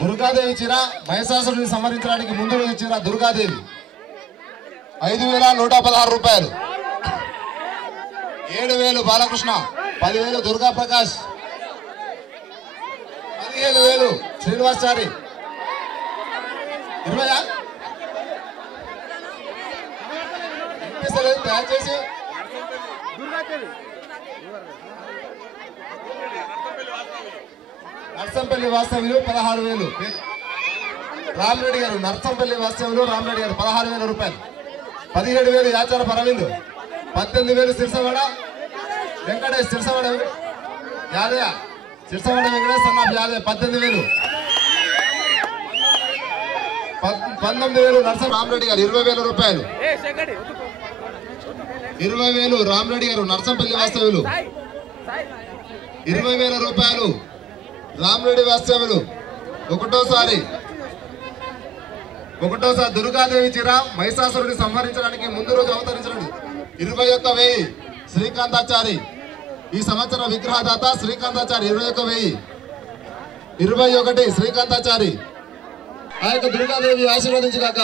దుర్గాదేవి చీర మహిషాసురుడిని సంహరించడానికి ముందు రోజు చీర దుర్గాదేవి 5,116 రూపాయలు. 7,000 బాలకృష్ణ, 10,000 దుర్గా ప్రకాష్, 15,000 శ్రీనివాసాచారి, 20 దయచేసి నర్సంపల్లి వాస్తవ్యులు 16,000. రామరెడ్డి గారు నర్సంపల్లి వాస్తవ్యులు రామరెడ్డి గారు 16,000 రూపాయలు. 17,000 యాచార పరవిందు, 18,000 సిరిసవాడ వెంకటేష్, సిరిసవాడ యాదయ్య, సిరిసవాడ వెంకటేష్ సన్నాఫ్ యాదయ్య 18,000. 19,000 నర్సం రామరెడ్డి గారు 20,000 రూపాయలు. 20,000 రామరెడ్డి గారు నర్సంపల్లి వాస్తవ్యులు 20,000 రూపాయలు. రామరెడ్డి వాస్తవ్యులు ఒకటోసారి దుర్గాదేవి చీర మహిషాసురుడిని సంహరించడానికి ముందు రోజు అవతరించడం 21,000 శ్రీకాంతాచారి. ఈ సంవత్సర విగ్రహదాత శ్రీకాంతాచారి 21,000. 21 శ్రీకాంతాచారి. ఆ యొక్క దుర్గాదేవి ఆశీర్వదించుగాక.